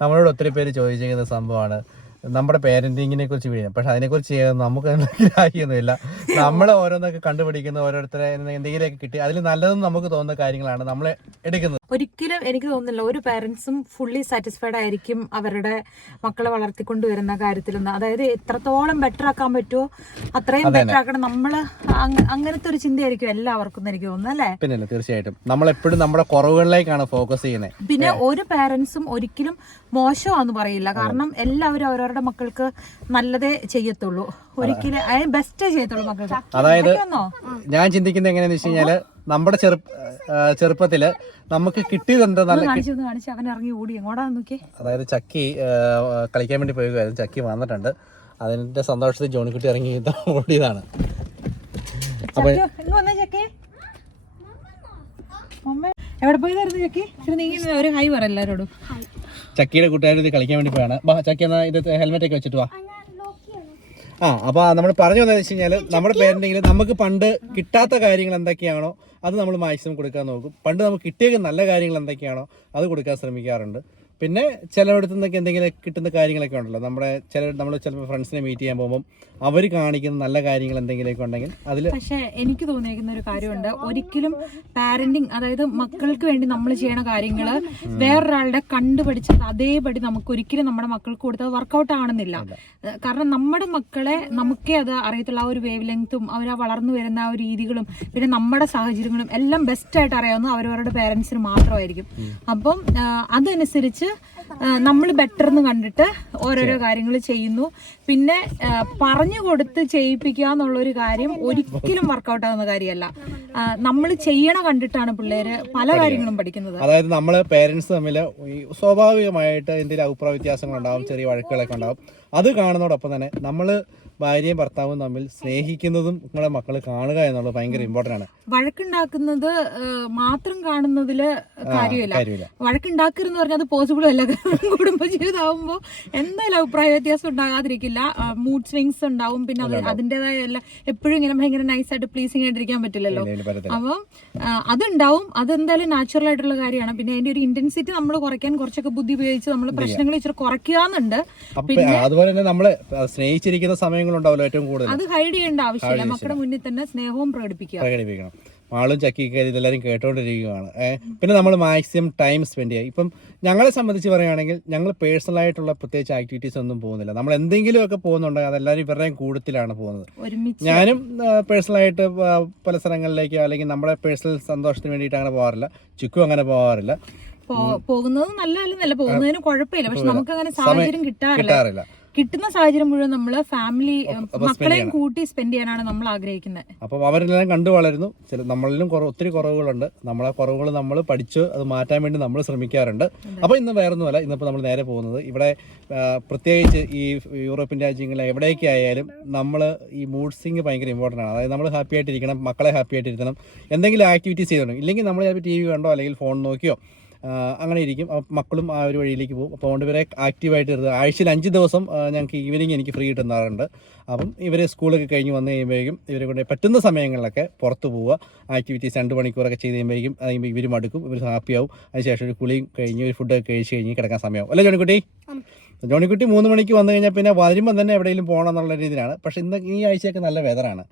നമ്മളോട് ഒത്തിരി പേര് ചോദിച്ചിരിക്കുന്ന സംഭവമാണ്. നമ്മുടെ പേരന്റിങ്ങിനെ കുറിച്ച് വീഴും പക്ഷെ അതിനെക്കുറിച്ച് കുറിച്ച് നമുക്ക് ഗ്രാഹ്യമൊന്നുമില്ല. നമ്മൾ ഓരോന്നൊക്കെ കണ്ടുപിടിക്കുന്ന ഓരോരുത്തരെ എന്തെങ്കിലുമൊക്കെ കിട്ടി. അതിൽ നല്ലതെന്ന് നമുക്ക് തോന്നുന്ന കാര്യങ്ങളാണ് നമ്മൾ എടുക്കുന്നത്. ഒരിക്കലും എനിക്ക് തോന്നുന്നില്ല. ഒരു പേരൻസും ഫുള്ളി സാറ്റിസ്ഫൈഡ് ആയിരിക്കും അവരുടെ മക്കളെ വളർത്തിക്കൊണ്ടുവരുന്ന കാര്യത്തിലൊന്നും. അതായത് എത്രത്തോളം ബെറ്റർ ആക്കാൻ പറ്റുമോ അത്രയും ബെറ്റർ ആക്കണം. നമ്മൾ അങ്ങനത്തെ ഒരു ചിന്തയായിരിക്കും എല്ലാവർക്കും എനിക്ക് തോന്നുന്നു അല്ലേ? പിന്നെ തീർച്ചയായിട്ടും. നമ്മൾ എപ്പോഴും നമ്മുടെ കുറവുകളിലേക്കാണ് ഫോക്കസ് ചെയ്യുന്നത് പിന്നെ ഒരു പേരൻസും ഒരിക്കലും മോശമാന്ന് പറയില്ല. കാരണം എല്ലാവരും അവരവരുടെ മക്കൾക്ക് നല്ലതേ ചെയ്യത്തുള്ളൂ. ഒരിക്കലും ബെസ്റ്റേ ചെയ്യത്തുള്ളൂ മക്കൾക്ക്. അതായത് ഞാൻ ചിന്തിക്കുന്നത് എങ്ങനെയാന്ന് വെച്ച് കഴിഞ്ഞാൽ നമ്മുടെ ചെറുപ്പ ആ, ചെറുപ്പത്തിൽ നമുക്ക് കിട്ടിയതുണ്ട് നല്ല അതായത് ചക്കി കളിക്കാൻ വേണ്ടി പോയിരുന്നു ചക്കി വന്നിട്ടുണ്ട്. അതിന്റെ സന്തോഷത്തിൽ ജോണിക്കുട്ടി ഇറങ്ങി ഓടിയതാണ്. അപ്പൊ എവിടെ പോയതായിരുന്നു ചക്കി? ഇച്ചിരി നീങ്ങി നിന്ന്? ഒരു ഹൈ പറ എല്ലാരോടും ചക്കിയുടെ കൂട്ടുകാർ കളിക്കാൻ വേണ്ടി പോയാണ് ചക്കി എന്നാ ഇത് ഹെൽമെറ്റ് ഒക്കെ വെച്ചിട്ട് വാ. ആ അപ്പൊ നമ്മൾ പറഞ്ഞു വന്നതെന്ന് വെച്ച് കഴിഞ്ഞാൽ നമ്മുടെ പേരന്റിങ്ങിൽ നമുക്ക് പണ്ട് കിട്ടാത്ത കാര്യങ്ങൾ എന്തൊക്കെയാണോ അത് നമ്മൾ മാക്സിമം കൊടുക്കാൻ നോക്കും. പണ്ട് നമുക്ക് കിട്ടിയ നല്ല കാര്യങ്ങൾ എന്തൊക്കെയാണോ അത് കൊടുക്കാൻ ശ്രമിക്കാറുണ്ട്. പിന്നെ ചിലയിടത്തു നിന്നൊക്കെ എന്തെങ്കിലും കിട്ടുന്ന കാര്യങ്ങളൊക്കെ ഉണ്ടല്ലോ. നമ്മുടെ ചില നമ്മൾ ചിലപ്പോൾ ഫ്രണ്ട്സിനെ മീറ്റ് ചെയ്യാൻ പോകുമ്പോൾ അവർ കാണിക്കുന്ന നല്ല കാര്യങ്ങൾ എന്തെങ്കിലുമൊക്കെ ഉണ്ടെങ്കിൽ അതിൽ പക്ഷേ എനിക്ക് തോന്നിയിരിക്കുന്ന ഒരു കാര്യമുണ്ട്. ഒരിക്കലും പാരന്റിങ് അതായത് മക്കൾക്ക് വേണ്ടി നമ്മൾ ചെയ്യണ കാര്യങ്ങൾ വേറൊരാളുടെ കണ്ടുപഠിച്ചത് അതേപടി നമുക്ക് ഒരിക്കലും നമ്മുടെ മക്കൾക്ക് കൊടുത്തത് വർക്കൗട്ട് ആണെന്നില്ല. കാരണം നമ്മുടെ മക്കളെ നമുക്കേ അത് അറിയത്തുള്ള. ആ ഒരു വേവ് ലെങ്ത്തും അവർ ആ വളർന്നു വരുന്ന ആ ഒരു രീതികളും പിന്നെ നമ്മുടെ സാഹചര്യങ്ങളും എല്ലാം ബെസ്റ്റായിട്ട് അറിയാവുന്നത് അവരവരുടെ പേരൻസിന് മാത്രമായിരിക്കും. അപ്പം ആഹ് നമ്മൾ ബെറ്റർ എന്ന് കണ്ടിട്ട് ഓരോരോ കാര്യങ്ങൾ ചെയ്യുന്നു. പിന്നെ പറഞ്ഞു കൊടുത്ത് ചെയ്യിപ്പിക്കുക എന്നുള്ളൊരു കാര്യം ഒരിക്കലും വർക്കൗട്ട് ആവുന്ന കാര്യമല്ല. നമ്മൾ ചെയ്യണ കണ്ടിട്ടാണ് പിള്ളേര് പല കാര്യങ്ങളും പഠിക്കുന്നത്. അതായത് നമ്മൾ പേരൻസ് തമ്മിൽ സ്വാഭാവികമായിട്ട് എന്തെങ്കിലും അഭിപ്രായ വ്യത്യാസങ്ങൾ ഉണ്ടാവും ചെറിയ വഴക്കുകളൊക്കെ ഉണ്ടാവും. അത് കാണുന്നതോടൊപ്പം തന്നെ നമ്മൾ ഭാര്യയും ഭർത്താവും തമ്മിൽ സ്നേഹിക്കുന്നതും നിങ്ങളെ മക്കൾ കാണുക എന്നുള്ളത് ഭയങ്കര ഇമ്പോർട്ടന്റ് ആണ്. വഴക്കുണ്ടാക്കുന്നത് മാത്രം കാണുന്നതിൽ കാര്യമില്ല. വഴക്കുണ്ടാക്കരുന്ന് പറഞ്ഞാൽ അത് പോസിബിൾ അല്ല. കുടുംബജീവിതം ആകുമ്പോൾ എന്തായാലും അഭിപ്രായ വ്യത്യാസം ഉണ്ടാകാതിരിക്കില്ല. മൂഡ് സ്വിങ്സ് ഉണ്ടാവും. പിന്നെ അത് അതിന്റെതായ എല്ലാ എപ്പോഴും ഇങ്ങനെ ഭയങ്കര നൈസായിട്ട് പ്ലീസിങ് ആയിട്ടിരിക്കാൻ പറ്റില്ലല്ലോ. അപ്പം അതുണ്ടാവും. അതെന്തായാലും നാച്ചുറൽ ആയിട്ടുള്ള കാര്യമാണ്. പിന്നെ അതിന്റെ ഒരു ഇന്റൻസിറ്റി നമ്മൾ കുറയ്ക്കാൻ കുറച്ചൊക്കെ ബുദ്ധി ഉപയോഗിച്ച് നമ്മൾ പ്രശ്നങ്ങൾ ഇച്ചിരി കുറയ്ക്കാന്നുണ്ട്. അതുപോലെ തന്നെ നമ്മൾ സ്നേഹിച്ചിരിക്കുന്ന സമയങ്ങളുണ്ടാവല്ലോ ഏറ്റവും കൂടുതൽ. അത് ഹൈഡ് ചെയ്യേണ്ട ആവശ്യമില്ല. മക്കളുടെ മുന്നിൽ തന്നെ സ്നേഹവും പ്രകടിപ്പിക്കുക. പ്രകടിപ്പിക്കണം. ആളും ചക്കിക്കാരി ഇതെല്ലാവരും കേട്ടോണ്ടിരിക്കുകയാണ്. പിന്നെ നമ്മൾ മാക്സിമം ടൈം സ്പെൻഡ് ചെയ്യുക. ഇപ്പം ഞങ്ങളെ സംബന്ധിച്ച് പറയുകയാണെങ്കിൽ ഞങ്ങൾ പേഴ്സണൽ ആയിട്ടുള്ള പ്രത്യേകിച്ച് ആക്ടിവിറ്റീസ് ഒന്നും പോകുന്നില്ല. നമ്മൾ എന്തെങ്കിലും എന്തെങ്കിലുമൊക്കെ പോകുന്നുണ്ടെങ്കിൽ അതെല്ലാവരും ഇവരുടെയും കൂടുതലാണ് പോകുന്നത്. ഞാനും പേഴ്സണലായിട്ട് പല സ്ഥലങ്ങളിലേക്കോ അല്ലെങ്കിൽ നമ്മുടെ പേഴ്സണൽ സന്തോഷത്തിന് വേണ്ടിയിട്ട് അങ്ങനെ പോകാറില്ല. ചുക്കും അങ്ങനെ പോകാറില്ല. പോകുന്നത് നല്ല പോകുന്നതിന് കുഴപ്പമില്ല. പക്ഷെ നമുക്ക് അങ്ങനെ സാഹചര്യം കിട്ടാറില്ല. കിട്ടുന്ന സാഹചര്യം മുഴുവൻ നമ്മൾ ഫാമിലി മക്കളെയും കൂട്ടി സ്പെൻഡ് ചെയ്യാനാണ് നമ്മൾ ആഗ്രഹിക്കുന്നത് അപ്പം അവരെല്ലാം കണ്ടു വളരുന്നു. ചില നമ്മളിലും ഒത്തിരി കുറവുകളുണ്ട്. നമ്മളെ കുറവുകൾ നമ്മൾ പഠിച്ച് അത് മാറ്റാൻ വേണ്ടി നമ്മൾ ശ്രമിക്കാറുണ്ട്. അപ്പോൾ ഇന്ന് വേറൊന്നുമല്ല. ഇന്നിപ്പോൾ നമ്മൾ നേരെ പോകുന്നത് ഇവിടെ പ്രത്യേകിച്ച് ഈ യൂറോപ്യൻ രാജ്യങ്ങളിൽ എവിടെയൊക്കെ ആയാലും നമ്മൾ ഈ മൂഡ് സിങ് ഭയങ്കര ഇമ്പോർട്ടന്റ് ആണ്. അതായത് നമ്മൾ ഹാപ്പി ആയിട്ടിരിക്കണം മക്കളെ ഹാപ്പി ആയിട്ടിരിക്കണം എന്തെങ്കിലും ആക്ടിവിറ്റീസ് ചെയ്യണം ഇല്ലെങ്കിൽ നമ്മൾ ചിലപ്പോൾ ടി വി കണ്ടോ അല്ലെങ്കിൽ ഫോൺ നോക്കിയോ അങ്ങനെ ഇരിക്കും. മക്കളും ആ ഒരു വഴിയിലേക്ക് പോകും. അപ്പോൾ അതുകൊണ്ട് ഇവരെ ആക്റ്റീവായിട്ട് ഇരുന്ന് ആഴ്ചയിൽ അഞ്ച് ദിവസം ഞങ്ങൾക്ക് ഈവനിങ് എനിക്ക് ഫ്രീ കിട്ടുന്നവരുണ്ട് അപ്പം ഇവർ സ്കൂളൊക്കെ കഴിഞ്ഞ് വന്നു കഴിയുമ്പോഴേക്കും ഇവരെ കൊണ്ട് പറ്റുന്ന സമയങ്ങളിലൊക്കെ പുറത്ത് പോവുക. ആക്ടിവിറ്റീസ് രണ്ട് മണിക്കൂറൊക്കെ ചെയ്ത് കഴിയുമ്പോഴേക്കും കഴിയുമ്പോൾ ഇവർ മടുക്കും ഇവർ ഹാപ്പിയാവും അതിനുശേഷം ഒരു കുളിയും കഴിഞ്ഞ് ഒരു ഫുഡൊക്കെ കഴിച്ച് കഴിഞ്ഞ് കിടക്കാൻ സമയമാവും. അല്ലേ ജോണിക്കുട്ടി? ജോണിക്കുട്ടി മൂന്ന് മണിക്ക് വന്നു കഴിഞ്ഞാൽ പിന്നെ വരുമ്പോൾ തന്നെ എവിടെയെങ്കിലും പോകണം എന്നുള്ള രീതിയിലാണ്. പക്ഷേ ഇന്ന് ഈ ആഴ്ചയൊക്കെ നല്ല വെതറാണ്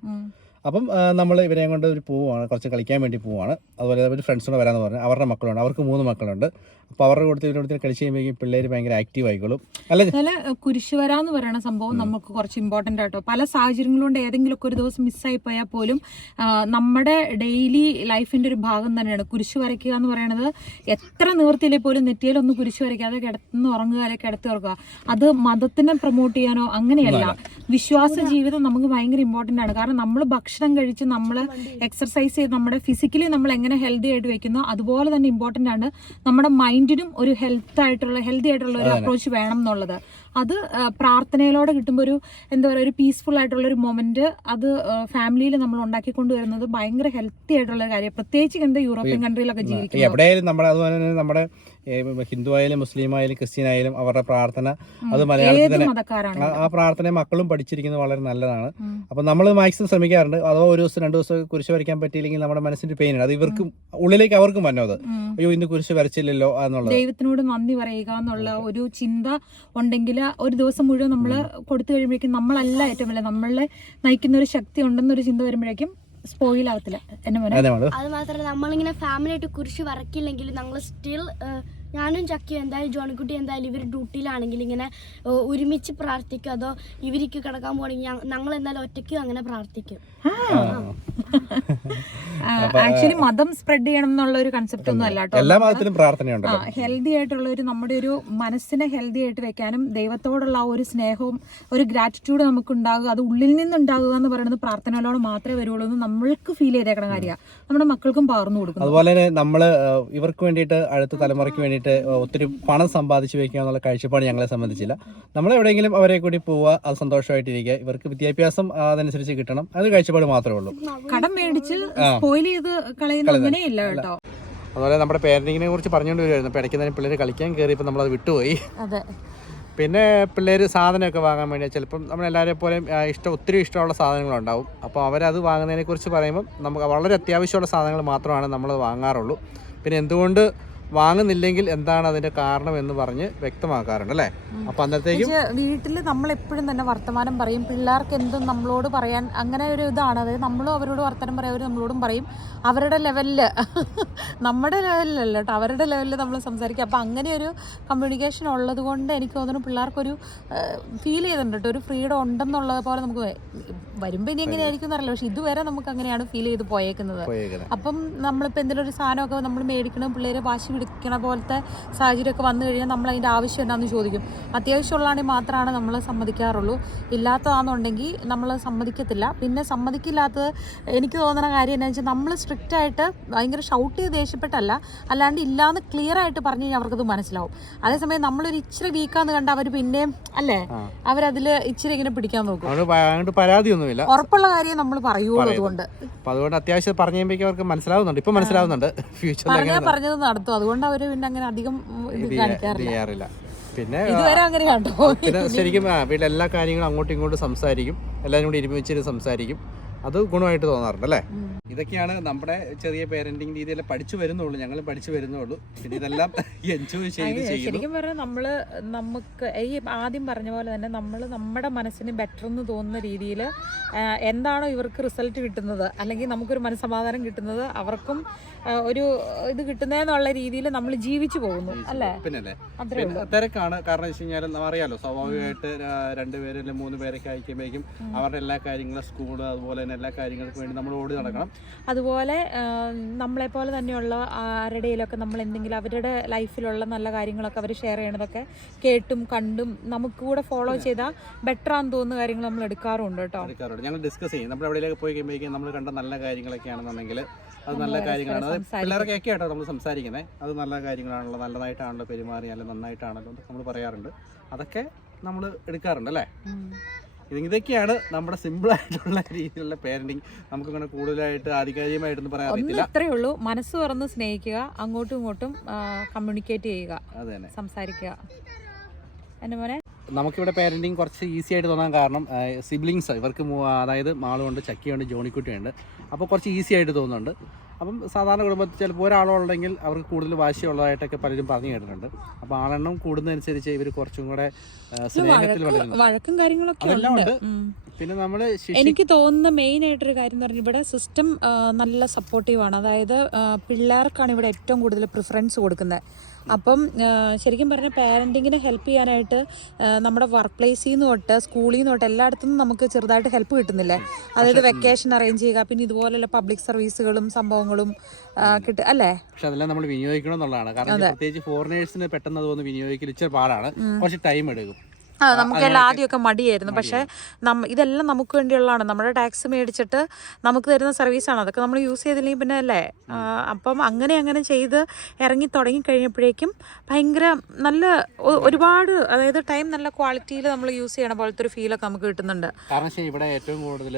അപ്പം നമ്മൾ ഇവരെയും കൊണ്ട് ഒരു പോവുകയാണ് കുറച്ച് കളിക്കാൻ വേണ്ടി പോവുകയാണ് അതുപോലെ ഒരു ഫ്രണ്ട്സിനോട് വരാമെന്ന് പറഞ്ഞു. അവരുടെ മക്കളുണ്ട്. അവർക്ക് മൂന്ന് മക്കളുണ്ട്. അപ്പോൾ അവരുടെ കൂടുതൽ ഇവരുടെ കൂടുതൽ കളിച്ച് കഴിയുമ്പോഴേക്കും പിള്ളേർ ഭയങ്കര ആക്റ്റീവ് ആയിക്കോളും. അല്ല ചില കുരിശുവര എന്ന് പറയുന്ന സംഭവം നമുക്ക് കുറച്ച് ഇമ്പോർട്ടന്റ് ആട്ടോ. പല സാഹചര്യങ്ങൾ കൊണ്ട് ഏതെങ്കിലുമൊക്കെ ഒരു ദിവസം മിസ്സായി പോയാൽ പോലും നമ്മുടെ ഡെയിലി ലൈഫിന്റെ ഒരു ഭാഗം തന്നെയാണ്. കുരിശ് വരയ്ക്കുക എന്ന് പറയുന്നത് എത്ര നിവർത്തിയിലെ പോലും നെറ്റിയിലൊന്ന് കുരിശു വരയ്ക്കാതെ കിടന്ന് ഉറങ്ങുക അല്ലെങ്കിൽ കിടത്തി ഉറങ്ങുക അത് മതത്തിനെ പ്രൊമോട്ട് ചെയ്യാനോ അങ്ങനെയല്ല. വിശ്വാസ ജീവിതം നമുക്ക് ഭയങ്കര ഇമ്പോർട്ടന്റ് ആണ്. കാരണം നമ്മൾ ഭക്ഷണം കഴിച്ച് നമ്മൾ എക്സർസൈസ് ചെയ്ത് നമ്മുടെ ഫിസിക്കലി നമ്മൾ എങ്ങനെ ഹെൽത്തി ആയിട്ട് വെക്കുന്നോ അതുപോലെ തന്നെ ഇമ്പോർട്ടന്റ് ആണ് നമ്മുടെ മൈൻഡിനും ഒരു ഹെൽത്ത് ആയിട്ടുള്ള ഹെൽത്തി ആയിട്ടുള്ള ഒരു അപ്രോച്ച് വേണം എന്നുള്ളത്. അത് പ്രാർത്ഥനയിലൂടെ കിട്ടുമ്പോൾ ഒരു എന്താ പറയുക ഒരു പീസ്ഫുൾ ആയിട്ടുള്ള ഒരു മൊമെന്റ് അത് ഫാമിലിയിൽ നമ്മൾ ഉണ്ടാക്കിക്കൊണ്ട് വരുന്നത് ഭയങ്കര ഹെൽത്തി ആയിട്ടുള്ള കാര്യം പ്രത്യേകിച്ച് എന്താ യൂറോപ്യൻ കൺട്രിയിലൊക്കെ ജീവിക്കുന്നത്. എവിടെയായാലും നമ്മുടെ അതുപോലെ തന്നെ നമ്മുടെ ഹിന്ദു ആയാലും മുസ്ലിം ആയാലും ക്രിസ്ത്യൻ ആയാലും അവരുടെ പ്രാർത്ഥന അത് മലയാളത്തിൽ തന്നെ ആ- പ്രാർത്ഥന മക്കളും പഠിച്ചിരിക്കുന്നത് വളരെ നല്ലതാണ്. അപ്പൊ നമ്മൾ മാക്സിമം ശ്രമിക്കാറുണ്ട്. അഥവാ ഒരു ദിവസം രണ്ടു ദിവസം കുരിശ് വരയ്ക്കാൻ പറ്റിയില്ലെങ്കിൽ നമ്മുടെ മനസ്സിന്റെ പെയിൻ അത് ഇവർക്കും ഉള്ളിലേക്ക് അവർക്കും വന്നോ അത്. അയ്യോ ഇന്ന് കുരിശ് വരച്ചില്ലല്ലോ എന്നുള്ളത്. ദൈവത്തിനോട് നന്ദി പറയുക എന്നുള്ള ഒരു ചിന്ത ഉണ്ടെങ്കിൽ ഒരു ദിവസം മുഴുവൻ നമ്മൾ കൊടുത്തു കഴിയുമ്പോഴേക്കും നമ്മളല്ല ഏറ്റവും വലിയ നമ്മളെ നയിക്കുന്ന ഒരു ശക്തി ഉണ്ടെന്നൊരു ചിന്ത വരുമ്പോഴേക്കും സ്പോയിൽ ആവത്തില്ല എന്നെ മോനെ അതെ മാത്രമല്ല നമ്മളിങ്ങനെ ഫാമിലി ആയിട്ട് കുരിശ് വരക്കില്ലെങ്കിലും നമ്മൾ സ്റ്റിൽ ഞാനും ചക്കിയും എന്തായാലും ജോണിക്കുട്ടി എന്തായാലും ഇവർ ഡ്യൂട്ടിയിലാണെങ്കിൽ ഇങ്ങനെ ഒരുമിച്ച് പ്രാർത്ഥിക്കും. അതോ ഇവർക്ക് കിടക്കാൻ പോകണമെങ്കിൽ ഞങ്ങൾ എന്തായാലും ഒറ്റയ്ക്ക് അങ്ങനെ പ്രാർത്ഥിക്കും. ആക്ച്വലി മതം സ്പ്രെഡ് ചെയ്യണം എന്നുള്ള ഒരു കൺസെപ്റ്റ് ഒന്നും അല്ല കേട്ടോ. എല്ലാ മതത്തിലും പ്രാർത്ഥനയുണ്ടല്ലോ. ഹെൽത്തി ആയിട്ടുള്ള ഒരു നമ്മുടെ ഒരു മനസ്സിനെ ഹെൽത്തി ആയിട്ട് വെക്കാനും ദൈവത്തോടുള്ള ആ ഒരു സ്നേഹവും ഒരു ഗ്രാറ്റിറ്റ്യൂഡ് നമുക്ക് ഉണ്ടാകുക അത് ഉള്ളിൽ നിന്നുണ്ടാകുക എന്ന് പറയുന്നത് പ്രാർത്ഥനകളോട് മാത്രമേ വരുള്ളൂ എന്ന് നമ്മൾക്ക് ഫീൽ ചെയ്തേക്കണ കാര്യമാണ്. നമ്മുടെ മക്കൾക്കും പകർന്നു കൊടുക്കും അതുപോലെ തന്നെ നമ്മൾ ഇവർക്ക് വേണ്ടിയിട്ട് അടുത്ത തലമുറയ്ക്ക് വേണ്ടിയിട്ട് ഒത്തിരി പണം സമ്പാദിച്ചു വെക്കുക എന്നുള്ള കാഴ്ചപ്പാട് ഞങ്ങളെ സംബന്ധിച്ചില്ല. നമ്മൾ എവിടെയെങ്കിലും അവരെ കൂടി പോവുക അത് സന്തോഷമായിട്ടിരിക്കുക. ഇവർക്ക് വിദ്യാഭ്യാസം അതനുസരിച്ച് കിട്ടണം. അത് കാഴ്ചപ്പാട് മാത്രമേ ഉള്ളൂ. കടം മേടിച്ച് സ്പോയിൽ ചെയ്ത് കളയുന്ന അങ്ങനെയില്ല കേട്ടോ. അതുപോലെ നമ്മുടെ പേരന്റിങ്ങിനെ കുറിച്ച് പറഞ്ഞുകൊണ്ട് വരുമായിരുന്നു അപ്പോൾ ഇടയ്ക്ക് തന്നെ പിള്ളേർ കളിക്കാൻ കയറിയപ്പോൾ നമ്മളത് വിട്ടുപോയി. പിന്നെ പിള്ളേർ സാധനമൊക്കെ വാങ്ങാൻ വേണ്ടി ചിലപ്പം നമ്മളെല്ലാവരെയും പോലെ ഇഷ്ടം ഒത്തിരി ഇഷ്ടമുള്ള സാധനങ്ങളുണ്ടാവും. അപ്പോൾ അവരത് വാങ്ങുന്നതിനെ കുറിച്ച് പറയുമ്പം നമുക്ക് വളരെ അത്യാവശ്യമുള്ള സാധനങ്ങൾ മാത്രമാണ് നമ്മൾ വാങ്ങാറുള്ളൂ. പിന്നെ എന്തുകൊണ്ട് വാങ്ങുന്നില്ലെങ്കിൽ എന്താണ് അതിന്റെ കാരണം എന്ന് പറഞ്ഞ് വ്യക്തമാക്കാറുണ്ട് അല്ലേ? അപ്പൊ അന്നത്തേക്കും വീട്ടിൽ നമ്മൾ എപ്പോഴും തന്നെ വർത്തമാനം പറയും. പിള്ളേർക്ക് എന്തും നമ്മളോട് പറയാൻ അങ്ങനെ ഒരു ഇതാണ്. അതായത് നമ്മളും അവരോട് വർത്തമാനം പറയും അവർ നമ്മളോടും പറയും. അവരുടെ ലെവലിൽ നമ്മുടെ ലെവലിലല്ല കേട്ടോ. അവരുടെ ലെവലിൽ നമ്മൾ സംസാരിക്കും. അപ്പോൾ അങ്ങനെ ഒരു കമ്മ്യൂണിക്കേഷൻ ഉള്ളത് കൊണ്ട് എനിക്ക് തോന്നുന്നു പിള്ളേർക്കൊരു ഫീൽ ചെയ്യുന്നുണ്ട് കേട്ടോ. ഒരു ഫ്രീഡം ഉണ്ടെന്നുള്ളത് പോലെ നമുക്ക് വരുമ്പോ വരുമ്പോൾ ഇനി എങ്ങനെയായിരിക്കും എന്നറിയില്ല. പക്ഷെ ഇതുവരെ നമുക്ക് അങ്ങനെയാണ് ഫീൽ ചെയ്ത് പോയേക്കുന്നത്. പോയേക്കുന്നത്. അപ്പം നമ്മളിപ്പോൾ എന്തെങ്കിലും ഒരു സാധനമൊക്കെ നമ്മൾ മേടിക്കണം പിള്ളേരെ വാശി പിടിക്കണ പോലത്തെ സാഹചര്യമൊക്കെ വന്നു കഴിഞ്ഞാൽ നമ്മൾ അതിന്റെ ആവശ്യം എന്താണെന്ന് ചോദിക്കും. അത്യാവശ്യമുള്ളതാണെങ്കിൽ മാത്രമാണ് നമ്മൾ സമ്മതിക്കാറുള്ളൂ. ഇല്ലാത്തതാണെന്നുണ്ടെങ്കിൽ നമ്മൾ സമ്മതിക്കത്തില്ല. പിന്നെ സമ്മതിക്കില്ലാത്തത് എനിക്ക് തോന്നുന്ന കാര്യം എന്താണെന്ന് വെച്ചാൽ നമ്മൾ സ്ട്രിക്റ്റ് ആയിട്ട് ഭയങ്കര ഷൗട്ട് ചെയ്ത് ദേഷ്യപ്പെട്ടല്ല. അല്ലാണ്ട് ഇല്ലാന്ന് ക്ലിയർ ആയിട്ട് പറഞ്ഞു കഴിഞ്ഞാൽ അവർക്കത് മനസ്സിലാവും. അതേസമയം നമ്മളൊരു ഇച്ചിരി വീക്കാന്ന് കണ്ട അവർ പിന്നെയും അല്ലേ. അവരതിൽ ഇച്ചിരി ഇങ്ങനെ പിടിക്കാൻ നോക്കും. പരാതിയൊന്നുമില്ല. ഉറപ്പുള്ള കാര്യം നമ്മൾ പറയുള്ളൂ അതുകൊണ്ട്. അതുകൊണ്ട് അത്യാവശ്യം പറഞ്ഞു കഴിയുമ്പോഴേക്കും അവർക്ക് മനസ്സിലാവുന്നുണ്ട്. ഇപ്പൊ മനസ്സിലാവുന്നുണ്ട്. ഫ്യൂച്ചറിൽ പറഞ്ഞത് നടത്തും. അതുകൊണ്ട് അവർ പിന്നെ അങ്ങനെ അധികം ഇത് കാണിക്കാറില്ല. ചെയ്യാറില്ല. പിന്നെ ഇതുവരെ അങ്ങനെ കണ്ടോ? പിന്നെ ശരിക്കും ആ, വീട്ടിലെ എല്ലാ കാര്യങ്ങളും അങ്ങോട്ടും ഇങ്ങോട്ടും സംസാരിക്കും. എല്ലാവരും കൂടി ഇരുമിച്ചിരുന്ന് സംസാരിക്കും. അത് ഗുണമായിട്ട് തോന്നാറുണ്ട് അല്ലേ ഇതൊക്കെയാണ് നമ്മുടെ ചെറിയ പേരന്റിങ് രീതിയിൽ പഠിച്ചു വരുന്നുള്ളൂ. ഞങ്ങൾ പഠിച്ചു വരുന്നുള്ളൂ. പിന്നെ ഇതെല്ലാം എൻജോയ് ചെയ്ത് ശരിക്കും പറഞ്ഞാൽ നമ്മൾ നമുക്ക് ഈ ആദ്യം പറഞ്ഞ പോലെ തന്നെ നമ്മൾ നമ്മുടെ മനസ്സിന് ബെറ്റർ എന്ന് തോന്നുന്ന രീതിയിൽ എന്താണോ ഇവർക്ക് റിസൾട്ട് കിട്ടുന്നത് അല്ലെങ്കിൽ നമുക്കൊരു മനസ്സമാധാനം കിട്ടുന്നത് അവർക്കും ഒരു ഇത് കിട്ടുന്നതെന്നുള്ള രീതിയിൽ നമ്മൾ ജീവിച്ചു പോകുന്നു അല്ലേ? പിന്നെ തിരക്കാണ്. കാരണം വെച്ച് കഴിഞ്ഞാൽ അറിയാലോ സ്വാഭാവികമായിട്ട് രണ്ടുപേര് മൂന്ന് പേരൊക്കെ അയക്കുമ്പോഴേക്കും അവരുടെ എല്ലാ കാര്യങ്ങളും സ്കൂൾ അതുപോലെ തന്നെ എല്ലാ കാര്യങ്ങൾക്കും വേണ്ടി നമ്മൾ ഓടി നടക്കണം. അതുപോലെ നമ്മളെപ്പോലെ തന്നെയുള്ള ആരുടെയിലൊക്കെ നമ്മൾ എന്തെങ്കിലും അവരുടെ ലൈഫിലുള്ള നല്ല കാര്യങ്ങളൊക്കെ അവർ ഷെയർ ചെയ്യണതൊക്കെ കേട്ടും കണ്ടും നമുക്ക് കൂടെ ഫോളോ ചെയ്താൽ ബെറ്റർ ആണെന്ന് തോന്നുന്ന കാര്യങ്ങൾ നമ്മൾ എടുക്കാറുണ്ട് കേട്ടോ. എടുക്കാറുണ്ട്. ഞങ്ങൾ ഡിസ്കസ് ചെയ്യും. നമ്മൾ എവിടെയൊക്കെ പോയി കഴിയുമ്പോഴേക്കും നമ്മൾ കണ്ട നല്ല കാര്യങ്ങളൊക്കെ ആണെന്നുണ്ടെങ്കിൽ അത് നല്ല കാര്യങ്ങളാണ്. അത് സംസാരിക്കും. പിള്ളേരൊക്കെ നമ്മൾ സംസാരിക്കുന്നത് അത് നല്ല കാര്യങ്ങളാണല്ലോ. നല്ലതായിട്ടാണല്ലോ പെരുമാറി അല്ലെങ്കിൽ നന്നായിട്ടാണല്ലോ നമ്മൾ പറയാറുണ്ട്. അതൊക്കെ നമ്മൾ എടുക്കാറുണ്ട് അല്ലേ? ഇത് ഇതൊക്കെയാണ് നമ്മുടെ സിമ്പിൾ ആയിട്ടുള്ള രീതിയിലുള്ള പേരന്റിങ് നമുക്കിങ്ങനെ കൂടുതലായിട്ട് ആധികാരികമായിട്ടൊന്നും പറയാൻ പറ്റില്ല അറിയത്തില്ല. ഇത്രയേ ഉള്ളൂ. മനസ്സ് തുറന്ന് സ്നേഹിക്കുക അങ്ങോട്ടും ഇങ്ങോട്ടും കമ്മ്യൂണിക്കേറ്റ് ചെയ്യുക അത് തന്നെ. സംസാരിക്കുക. എന്നെ മോനെ? നമുക്കിവിടെ പേരന്റിങ് കുറച്ച് ഈസി ആയിട്ട് തോന്നാൻ കാരണം സിബ്ലിങ്സ് ഇവർക്ക് അതായത് മാളുണ്ട് ചക്കിയുണ്ട് ജോണിക്കുട്ടിയുണ്ട്. അപ്പോൾ കുറച്ച് ഈസി ആയിട്ട് തോന്നുന്നുണ്ട്. അപ്പം സാധാരണ കുടുംബത്തിൽ ചിലപ്പോൾ ഒരാളുണ്ടെങ്കിൽ അവർക്ക് കൂടുതൽ വാശിയുള്ളതായിട്ടൊക്കെ പലരും പറഞ്ഞു കേട്ടിട്ടുണ്ട്. അപ്പോൾ ആളെണ്ണം കൂടുന്നതനുസരിച്ച് ഇവർ കുറച്ചും കൂടെ സ്നേഹത്തിൽ വഴക്കും കാര്യങ്ങളൊക്കെ അതെല്ലാം ഉണ്ട്. പിന്നെ നമ്മൾ എനിക്ക് തോന്നുന്ന മെയിൻ ആയിട്ടൊരു കാര്യം എന്ന് പറഞ്ഞാൽ ഇവിടെ സിസ്റ്റം നല്ല സപ്പോർട്ടീവ് ആണ്. അതായത് പിള്ളേർക്കാണ് ഇവിടെ ഏറ്റവും കൂടുതൽ പ്രിഫറൻസ് കൊടുക്കുന്നത്. അപ്പം ശരിക്കും പറഞ്ഞാൽ പാരന്റിങ്ങിനെ ഹെൽപ്പ് ചെയ്യാനായിട്ട് നമ്മുടെ വർക്ക് പ്ലേസിൽ നിന്ന് തൊട്ട് സ്കൂളിൽ നിന്ന് തൊട്ട് എല്ലായിടത്തും നമുക്ക് ചെറുതായിട്ട് ഹെൽപ്പ് കിട്ടുന്നില്ലേ? അതായത് വെക്കേഷൻ അറേഞ്ച് ചെയ്യുക പിന്നെ ഇതുപോലെയുള്ള പബ്ലിക് സർവീസുകളും സംഭവങ്ങളും കിട്ടും കിട്ടുക അല്ലേ? പക്ഷെ അതെല്ലാം നമ്മൾ വിനിയോഗിക്കണം എന്നുള്ളതാണ്. കാരണം പ്രത്യേകിച്ച് ഫോറിനേഴ്സിന് പെട്ടെന്ന് അതൊന്ന് വിനിയോഗിക്കൽ ഇച്ചിരി പാടാണ്. കുറച്ച് ടൈം എടുക്കും. ആ നമുക്കെല്ലാം ആദ്യമൊക്കെ മടിയായിരുന്നു. പക്ഷേ നമ്മ ഇതെല്ലാം നമുക്ക് വേണ്ടിയുള്ളതാണ്. നമ്മുടെ ടാക്സ് മേടിച്ചിട്ട് നമുക്ക് തരുന്ന സർവീസാണ് അതൊക്കെ നമ്മൾ യൂസ് ചെയ്തില്ലെങ്കിൽ പിന്നെ അല്ലേ? അപ്പം അങ്ങനെ അങ്ങനെ ചെയ്ത് ഇറങ്ങി തുടങ്ങി കഴിഞ്ഞപ്പോഴേക്കും ഭയങ്കര നല്ല ഒരുപാട് അതായത് ടൈം നല്ല ക്വാളിറ്റിയിൽ നമ്മൾ യൂസ് ചെയ്യണ പോലത്തെ ഒരു ഫീലൊക്കെ നമുക്ക് കിട്ടുന്നുണ്ട്. കാരണം വെച്ചാൽ ഇവിടെ ഏറ്റവും കൂടുതൽ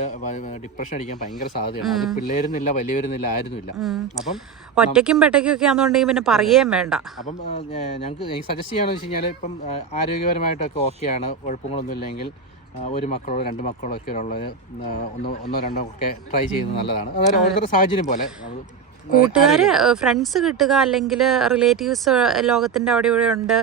ഡിപ്രഷൻ അടിക്കാൻ ഭയങ്കര സാധ്യതയാണ്. പിള്ളേരുന്നില്ല വലിയവരുന്നില്ല ആയിരുന്നില്ല അപ്പം ഒറ്റയ്ക്കും പെട്ടയ്ക്കും ഒക്കെ ആണെന്നുണ്ടെങ്കിൽ പിന്നെ പറയുകയും വേണ്ട. അപ്പം ഞങ്ങൾക്ക് സജസ്റ്റ് ചെയ്യാന്ന് വെച്ച് കഴിഞ്ഞാൽ ഇപ്പം ആരോഗ്യപരമായിട്ടൊക്കെ ഓക്കെയാണ്. കുഴപ്പങ്ങളൊന്നും ഇല്ലെങ്കിൽ ഒരു മക്കളോ രണ്ട് മക്കളോ ഒക്കെ ഉള്ളത് ഒന്ന് ഒന്നോ ഒന്നോ രണ്ടോ ഒക്കെ ട്രൈ ചെയ്യുന്നത് നല്ലതാണ്. അതായത് ഓരോരുത്തരുടെ സാഹചര്യം പോലെ. അത് കൂട്ടുകാർ ഫ്രണ്ട്സ് കിട്ടുക അല്ലെങ്കിൽ റിലേറ്റീവ്സ് ലോകത്തിന്റെ അവിടെ ഇവിടെ ഉണ്ട്.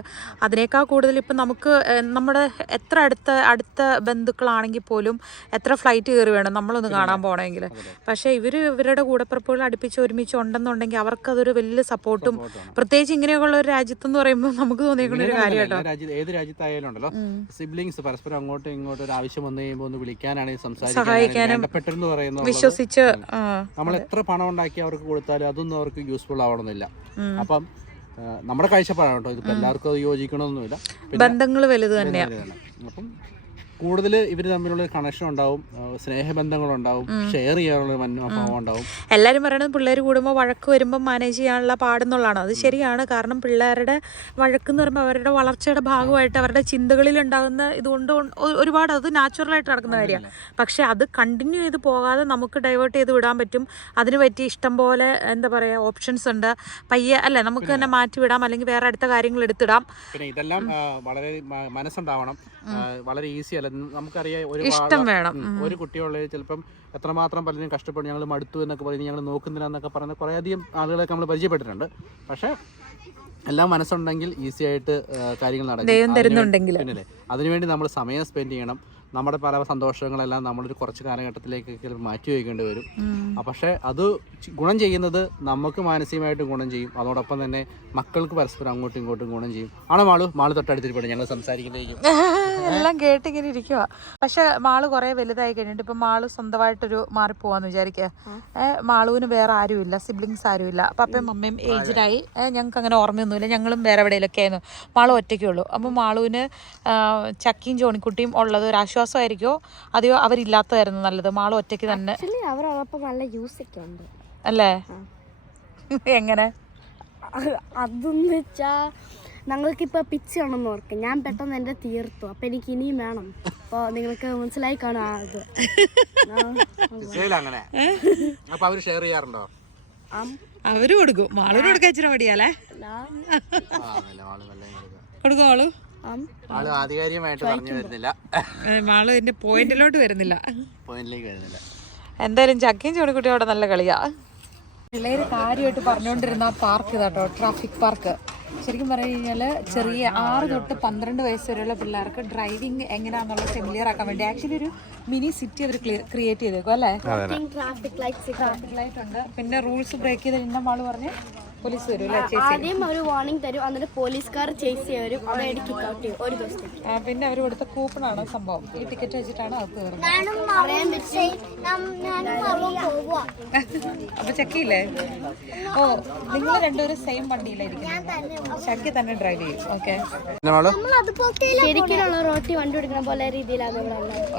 അതിനേക്കാൾ കൂടുതൽ ഇപ്പം നമുക്ക് നമ്മുടെ എത്ര അടുത്ത അടുത്ത ബന്ധുക്കളാണെങ്കിൽ പോലും എത്ര ഫ്ലൈറ്റ് കയറി വേണം നമ്മളൊന്ന് കാണാൻ പോകണമെങ്കിൽ. പക്ഷേ ഇവർ ഇവരുടെ കൂടപ്പിറപ്പുകൾ അടുപ്പിച്ച് ഒരുമിച്ച് ഉണ്ടെന്നുണ്ടെങ്കിൽ അവർക്കതൊരു വലിയ സപ്പോർട്ടും പ്രത്യേകിച്ച് ഇങ്ങനെയൊക്കെയുള്ള ഒരു രാജ്യത്തെന്ന് പറയുമ്പോൾ നമുക്ക് തോന്നിയേക്കുന്ന ഒരു കാര്യം കേട്ടോ ഏത് രാജ്യത്തായാലും ഉണ്ടല്ലോ സിബ്ലിങ്സ് പരസ്പരം അങ്ങോട്ടും ഇങ്ങോട്ടും ഒരു ആവശ്യം വന്നു കഴിയുമ്പോൾ ഒന്ന് വിളിക്കാനാണെങ്കിൽ സംസാരിക്കാനും വിശ്വസിച്ച് നമ്മൾ എത്ര പണം ഉണ്ടാക്കി അവർക്ക് കൊടുത്താലും അതൊന്നും അവർക്ക് യൂസ്ഫുൾ ആവണമെന്നില്ല. അപ്പം നമ്മുടെ കാഴ്ചപ്പാടാണ് കേട്ടോ. ഇതിപ്പോൾ എല്ലാവർക്കും അത് യോജിക്കണമെന്നില്ല ബന്ധങ്ങൾ വലുത് തന്നെയാണ്. അപ്പം കൂടുതൽ ഇവർ തമ്മിലുള്ള കണക്ഷൻ ഉണ്ടാവും. സ്നേഹബന്ധങ്ങൾ സ്നേഹബന്ധങ്ങളുണ്ടാവും. ഷെയർ ചെയ്യാനുള്ള മനോഭാവം ഉണ്ടാവും എല്ലാവരും പറയണത് പിള്ളേർ കൂടുമ്പോൾ വഴക്ക് വരുമ്പോൾ മാനേജ് ചെയ്യാനുള്ള പാടെന്നുള്ളതാണ്. അത് ശരിയാണ്. കാരണം പിള്ളേരുടെ വഴക്ക് എന്ന് പറയുമ്പോൾ അവരുടെ വളർച്ചയുടെ ഭാഗമായിട്ട് അവരുടെ ചിന്തകളിൽ ഉണ്ടാകുന്ന ഇതുകൊണ്ട് ഒരുപാട് അത് നാച്ചുറലായിട്ട് നടക്കുന്ന കാര്യമാണ്. പക്ഷേ അത് കണ്ടിന്യൂ ചെയ്ത് പോകാതെ നമുക്ക് ഡൈവേർട്ട് ചെയ്ത് വിടാൻ പറ്റും. അതിന് പറ്റി ഇഷ്ടം പോലെ എന്താ പറയുക ഓപ്ഷൻസ് ഉണ്ട്. പയ്യെ അല്ലേ നമുക്ക് തന്നെ മാറ്റി വിടാം. അല്ലെങ്കിൽ വേറെ അടുത്ത കാര്യങ്ങൾ എടുത്തിടാം. പിന്നെ ഇതെല്ലാം വളരെ മനസ്സുണ്ടാവണം. വളരെ ഈസി അല്ല. നമുക്കറിയാം ഒരു ഇഷ്ടം വേണം. ഒരു കുട്ടിയുള്ളത് ചിലപ്പം എത്രമാത്രം പലരും കഷ്ടപ്പെടും ഞങ്ങൾ മടുത്തു എന്നൊക്കെ പറഞ്ഞ് ഞങ്ങൾ നോക്കുന്നില്ല എന്നൊക്കെ പറയുന്ന കുറേ അധികം ആളുകളൊക്കെ നമ്മൾ പരിചയപ്പെട്ടിട്ടുണ്ട്. പക്ഷേ എല്ലാം മനസ്സുണ്ടെങ്കിൽ ഈസി ആയിട്ട് കാര്യങ്ങൾ നടക്കും. അതിനുവേണ്ടി നമ്മൾ സമയം സ്പെൻഡ് ചെയ്യണം. നമ്മുടെ പല സന്തോഷങ്ങളെല്ലാം നമ്മളൊരു കുറച്ച് കാലഘട്ടത്തിലേക്ക് മാറ്റി വയ്ക്കേണ്ടി വരും. പക്ഷെ അത് ഗുണം ചെയ്യുന്നത് നമുക്ക് മാനസികമായിട്ടും ഗുണം ചെയ്യും. അതോടൊപ്പം തന്നെ മക്കൾക്ക് പരസ്പരം അങ്ങോട്ടും ഇങ്ങോട്ടും ഗുണം ചെയ്യും. ആണോ മാളു? മാൾ തൊട്ടടുത്തിരിപ്പോ ഞങ്ങൾ സംസാരിക്കുന്നതായിരിക്കും. എല്ലാം കേട്ടിങ്ങനെ ഇരിക്കുക പക്ഷെ മാൾ കുറെ വലുതായി കഴിഞ്ഞിട്ട് ഇപ്പൊ മാൾ സ്വന്തമായിട്ടൊരു മാറിപ്പോവാന്ന് വിചാരിക്കുക മാളുവിന് വേറെ ആരുമില്ല സിബ്ലിങ്സ് ആരുമില്ല. പപ്പയും മമ്മയും ഏജ്ഡായി ഞങ്ങൾക്ക് അങ്ങനെ ഓർമ്മയൊന്നുമില്ല. ഞങ്ങളും വേറെ എവിടെയെങ്കിലൊക്കെ ആയിരുന്നു മാളു ഒറ്റയ്ക്കുള്ളൂ അപ്പൊ അപ്പം മാളുവിന് ചക്കിയും ജോണിക്കുട്ടിയും ഉള്ളത് ഒരു ആശ്വാസമായിരിക്കുമോ അതെയോ അവരില്ലാത്തതായിരുന്നു നല്ലത്? മാള ഒറ്റയ്ക്ക് തന്നെ. ആക്ച്വലി അവരൊപ്പം നല്ല യൂസ് ഒക്കെ ഉണ്ട്. അല്ലേ? എങ്ങനെ? അതെന്ന് വെച്ചാ ഞങ്ങൾക്കിപ്പോ പിച്ച് വേണമെന്ന് ഓർക്കും. ഞാൻ പെട്ടെന്ന് എന്റെ തീർത്തു. അപ്പൊ എനിക്ക് ഇനിയും വേണം. അപ്പൊ നിങ്ങൾക്ക് മനസ്സിലായി കാണും അങ്ങനെ. അപ്പൊ അവർ ഷെയർ ചെയ്യാറുണ്ടോ? അവർ കൊടുക്കും. മാളൂര് കൊടുക്കാൻ ഇച്ചിരി മടിയാലേ. കൊടുക്കും മാളു. ആൾ ആധികാരികമായിട്ട് പറഞ്ഞു വരുന്നില്ല. എന്റെ പോയിന്റിലോട്ട് വരുന്നില്ല. പോയിന്റിലേക്ക് വരുന്നില്ല. എന്തായാലും ചക്കയും ചോണിക്കുട്ടിയും അവിടെ നല്ല കളിയാ. പിള്ളേര് കാര്യമായിട്ട് പറഞ്ഞുകൊണ്ടിരുന്ന ആ പാർക്ക് ഇതാട്ടോ ട്രാഫിക് പാർക്ക്. ശരിക്കും പറഞ്ഞു കഴിഞ്ഞാൽ ചെറിയ ആറ് തൊട്ട് പന്ത്രണ്ട് വയസ്സ് വരെയുള്ള പിള്ളേർക്ക് ഡ്രൈവിംഗ് എങ്ങനെയാണെന്നുള്ള ഫെമിലിയർ ആക്കാൻ വേണ്ടി ആക്ച്വലി ഒരു മിനി സിറ്റി അവർ ക്രിയേറ്റ് ചെയ്തേക്കും അല്ലേ? ട്രാഫിക് ലൈറ്റ് ഉണ്ട്. പിന്നെ റൂൾസ് ബ്രേക്ക് ചെയ്ത് കഴിഞ്ഞാൽ ആൾ പറഞ്ഞ് പോലീസ് വരും ആദ്യം ഒരു വാർണിംഗ് തരും. എന്നിട്ട് പോലീസുകാർ ചേസ് ചെയ്യും വരും അവിടെ കിക്ക് ഔട്ട് ചെയ്യും ഒരു ദിവസത്തേക്ക്. പിന്നെ അവർ കൊടുത്ത കൂപ്പൺ ആണ് സംഭവം. ഈ ടിക്കറ്റ് വെച്ചിട്ടാണ് അത് പറ്റി അപ്പൊ ചെക്കില്ലേ ഓ നിങ്ങൾ രണ്ടുപേരും സെയിം വണ്ടിയിലായിരിക്കും ചക്കി തന്നെ ഡ്രൈവ് ചെയ്യും ഓക്കെ ശരിക്കുള്ള റോട്ടി വണ്ടി എടുക്കുന്ന പോലെ രീതിയിലാണ്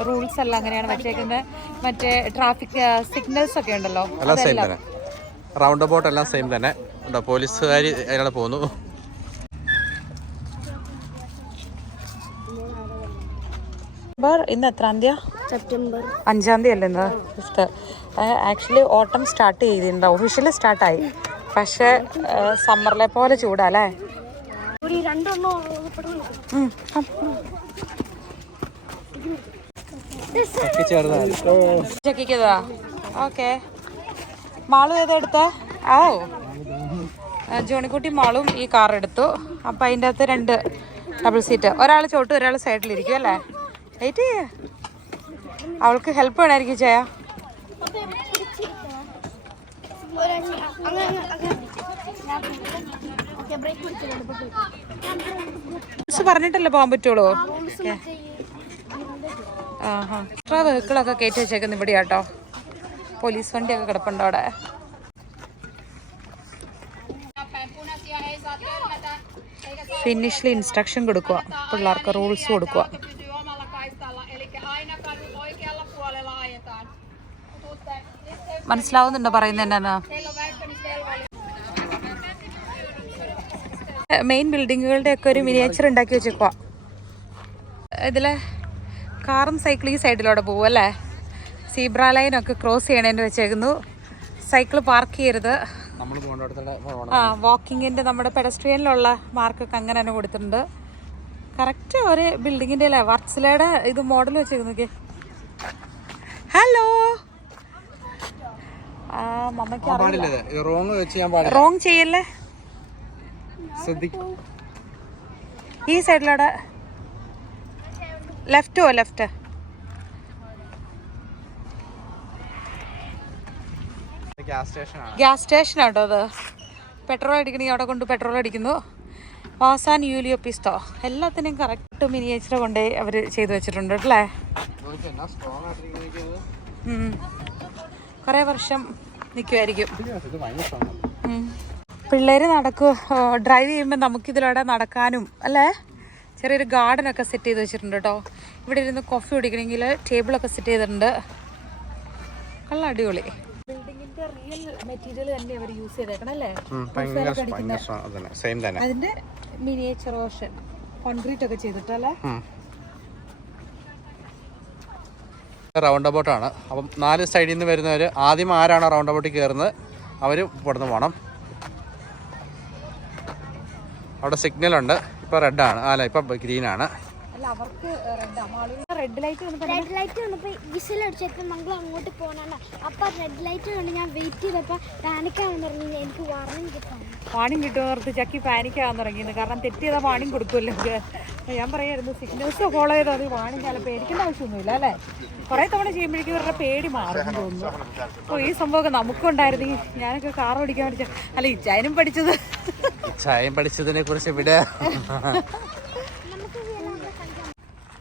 റൂൾസ് എല്ലാം അങ്ങനെയാണ് വെച്ചേക്കുന്നത് മറ്റേ ട്രാഫിക് സിഗ്നൽസ് ഒക്കെ ഉണ്ടല്ലോ. എല്ലാം സെയിം തന്നെ. റൗണ്ട് അബൌട്ട് എല്ലാം സെയിം തന്നെ. ഉണ്ടോ? പോലീസുകാർ അയാളെ പോകുന്നു. സെപ്റ്റംബർ ഇന്ന് എത്രാം തീയതി സെപ്റ്റംബർ അഞ്ചാം തീയതി അല്ലേ ഇന്ന് ഫിഫ്ത്ത് ആക്ച്വലി ഓട്ടം സ്റ്റാർട്ട് ചെയ്തിട്ടുണ്ട് ഒഫീഷ്യലി സ്റ്റാർട്ടായി പക്ഷേ സമ്മറിലെ പോലെ ചൂടല്ലേ ചെക്കിക്കതാ ഓക്കെ. മാളും ഏതാ എടുത്ത? ഓ ജോണിക്കുട്ടി മാളും ഈ കാർ എടുത്തു. അപ്പം അതിന്റെ അകത്ത് രണ്ട് ഡബിൾ സീറ്റ്. ഒരാൾ ചോട്ട് ഒരാൾ സൈഡിലിരിക്കും അല്ലേ? വെയിറ്റ് ചെയ്യ. അവൾക്ക് ഹെൽപ്പ് വേണമായിരിക്കും ചെയ്യാ പറഞ്ഞിട്ടല്ലേ പോകാൻ പറ്റുള്ളൂ? ആഹാ. എത്ര വെഹിക്കിളൊക്കെ കയറ്റി വെച്ചേക്കുന്നു ഇവിടെ കേട്ടോ പോലീസ് വണ്ടിയൊക്കെ കിടപ്പുണ്ടോ അവിടെ. ഫിനിഷിൽ ഇൻസ്ട്രക്ഷൻ കൊടുക്കുക പിള്ളേർക്ക് റൂൾസ് കൊടുക്കുക മനസ്സിലാവുന്നുണ്ടോ പറയുന്നത് എന്നാ മെയിൻ ബിൽഡിങ്ങുകളുടെ ഒക്കെ ഒരു മിനിയേച്ചർ ഉണ്ടാക്കി വെച്ചേക്കുക ഇതിലെ കാറും സൈക്കിൾ ഈ സൈഡിലൂടെ പോകും അല്ലേ? സീബ്ര ലൈനൊക്കെ ക്രോസ് ചെയ്യണേന്ന് വെച്ചേക്കുന്നു. സൈക്കിൾ പാർക്ക് ചെയ്യരുത്. ആ വാക്കിങ്ങിന്റെ നമ്മുടെ പെഡസ്ട്രിയനിലുള്ള മാർക്കൊക്കെ അങ്ങനെ തന്നെ കൊടുത്തിട്ടുണ്ട്. കറക്റ്റ് ഒരു ബിൽഡിങ്ങിന്റെ അല്ലേ? വർക്സിലയുടെ ഇത് മോഡൽ വെച്ചേക്കുന്നൊക്കെ ഹലോ മമ്മയ്ക്ക് റോങ് ചെയ്യല്ലേ? ഈ സൈഡിലൂടെ ലെഫ്റ്റോ ലെഫ്റ്റ് ഗ്യാസ് സ്റ്റേഷൻ ആട്ടോ അത് പെട്രോൾ അടിക്കണമെങ്കിൽ അവിടെ കൊണ്ട് പെട്രോൾ അടിക്കുന്നു. വാസാൻ യൂലിയോ പിസ്തോ എല്ലാത്തിനെയും കറക്റ്റ് മിനിയേച്ചർ കൊണ്ട് അവർ ചെയ്തു വെച്ചിട്ടുണ്ട് അല്ലേ എന്നാ സ്ട്രോങ് ആയിട്ടിരിക്കുന്നത് ഉം. കുറേ വർഷം നിൽക്കുമായിരിക്കും പിള്ളേര് പിള്ളേർ നടക്കു ഡ്രൈവ് ചെയ്യുമ്പോൾ നമുക്കിതിലൂടെ നടക്കാനും അല്ലേ? ചെറിയൊരു ഗാർഡൻ ഒക്കെ സെറ്റ് ചെയ്ത് വെച്ചിട്ടുണ്ട് കേട്ടോ ഇവിടെ ഇരുന്ന് കോഫി കുടിക്കണമെങ്കിൽ ടേബിളൊക്കെ സെറ്റ് ചെയ്തിട്ടുണ്ട്. കള്ള അടിപൊളി. ബിൽഡിംഗിന്റെ റിയൽ അതിന്റെ മിനിയേച്ചർ ഓഷൻ കോൺക്രീറ്റ് ഒക്കെ ചെയ്തിട്ടല്ലേ റൗണ്ട് അബൌട്ടാണ് അപ്പം നാല് സൈഡിൽ നിന്ന് വരുന്നവർ ആദ്യം ആരാണ് റൗണ്ട് അബൌട്ടിൽ കയറുന്നത് അവർ ഇവിടുന്ന് പോകണം അവിടെ സിഗ്നലുണ്ട് ഇപ്പോൾ റെഡാണ് അല്ല ഇപ്പോൾ ഗ്രീനാണ് അവർക്ക് റെഡ് ലൈറ്റ് വന്നപ്പോൾ റെഡ് ലൈറ്റ് വന്നപ്പോൾ വിസിൽ അടിച്ചപ്പോൾ നമ്മൾ അങ്ങോട്ട് പോകണ അപ്പം റെഡ് ലൈറ്റ് കണ്ട് ഞാൻ വെയിറ്റ് ചെയ്തപ്പോൾ പാനിക്കാണെന്ന് പറഞ്ഞു എനിക്ക് വാർണിംഗ് കിട്ടാൻ വാണിംഗ് കിട്ടുമെന്ന് ഓർത്ത് ചക്കി പാനിക്കാകാൻ തുടങ്ങിയത് കാരണം തെറ്റിയതാ വാണിംഗ് കൊടുക്കുമല്ലോ ഞാൻ പറയായിരുന്നു സിഗ്നൽസ് ഫോളോ ചെയ്താൽ മതി. വാണിംഗ് അല്ല പേടിക്കേണ്ട ആവശ്യമൊന്നുമില്ല അല്ലേ? കുറേ തവണ ചെയ്യുമ്പോഴേക്കും ഇവരുടെ പേടി മാറും തോന്നുന്നു. അപ്പോൾ ഈ സംഭവമൊക്കെ നമുക്കും ഉണ്ടായിരുന്നെങ്കിൽ ഞാനൊക്കെ കാർ ഓടിക്കാൻ പഠിച്ച അല്ല ഇച്ചായനും പഠിച്ചത്. ചായം പഠിച്ചതിനെ കുറിച്ച് ഇവിടെ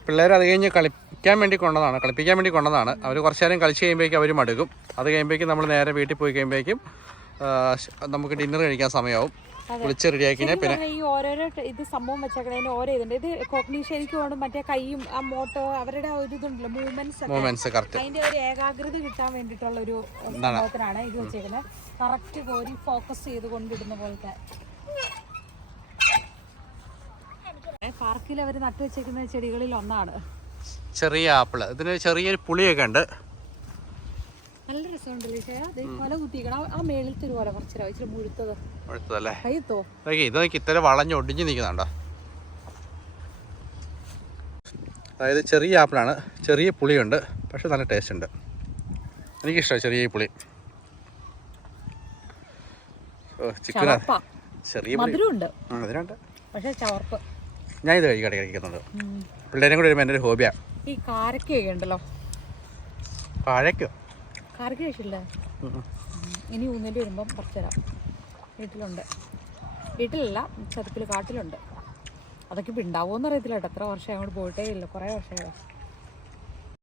പിള്ളേർ അത് കഴിഞ്ഞ് കളിക്കാൻ വേണ്ടി കൊണ്ടതാണ് കളിപ്പിക്കാൻ വേണ്ടി കൊണ്ടതാണ്. അവർ കുറച്ച് നേരം കളിച്ച് കഴിയുമ്പോഴേക്കും അവർ മടുക്കും. അത് കഴിയുമ്പോഴേക്കും നമ്മൾ നേരെ വീട്ടിൽ പോയി കഴിയുമ്പോഴേക്കും നമുക്ക് ഡിന്നർ കഴിക്കാൻ സമയമാവും. കുളിച്ച് റെഡിയാക്കി പിന്നെ ഈ ഓരോരോ ഇത് സംഭവം വെച്ചേക്കണതിന് ഓരോ ഇതുണ്ട്. ഇത് കോഗ്നീഷൻ എനിക്ക് വേണം മറ്റേ കൈയും ആ മോട്ടോ അവരുടെ ഒരു ഇതുണ്ടല്ലോ മൂവ്മെന്റ്സ് മൂവ്മെന്റ്സ് കറക്റ്റ് അതിന്റെ ഒരു ഏകാഗ്രത കിട്ടാൻ വേണ്ടിയിട്ടുള്ള ഒരു സംഭവത്തിനാണ് ഇത് വെച്ചേക്കുന്നത് കറക്റ്റ് കോരി ഫോക്കസ് ചെയ്ത് കൊണ്ടിടുന്ന പോലത്തെ പാർക്കിൽ അവർ നട്ടു വെച്ചേക്കുന്ന ചെടികളിൽ ഒന്നാണ്. ചെറിയ ആപ്പിൾ ഇതിന് ചെറിയൊരു പുളിയൊക്കെ ഉണ്ട്. നല്ല രസമുണ്ടല്ലേ കൊല കുത്തിക്കണം ആ മേളിലത്തെ ഒരു കൊല കുറച്ചിരാ ഇച്ചിരി മുഴുത്തത്. അടുത്തതല്ലേ കയ്യത്തോ ഇത് നോക്കി ഇത്ര വളഞ്ഞ് ഒടിഞ്ഞു നിൽക്കുന്നുണ്ടോ? അതായത് ചെറിയ ആപ്പിളാണ്. ചെറിയ പുളിയുണ്ട്. പക്ഷെ നല്ല ടേസ്റ്റ് ഉണ്ട്. എനിക്കിഷ്ടമാണ് ചെറിയ പുളി. ഓ ചിക്കൻ ചെറിയ മധുരമുണ്ട്. മധുരമുണ്ട്. പക്ഷെ ചവർപ്പ്. ഞാൻ ഇത് കഴിക്കട്ടെ കഴിക്കുന്നുണ്ട്. പിള്ളേരും കൂടി വരുമ്പോൾ എന്റെ ഒരു ഹോബിയാണ് ഈ കാരക്കയൊക്കെ ഉണ്ടല്ലോ കാരക്കോ? കാരക്ക കഴിച്ചില്ലേ ഇനി ഊന്നേണ്ടി വരുമ്പം പറിച്ചുതരാം വീട്ടിലുണ്ട്. വീട്ടിലല്ല ചതുപ്പിൽ കാട്ടിലുണ്ട്. അതൊക്കെ ഇപ്പം ഉണ്ടാവുമെന്ന് അറിയത്തില്ല കേട്ടോ. എത്ര വർഷം അങ്ങോട്ട് പോയിട്ടേ ഇല്ല. കുറേ വർഷമായി?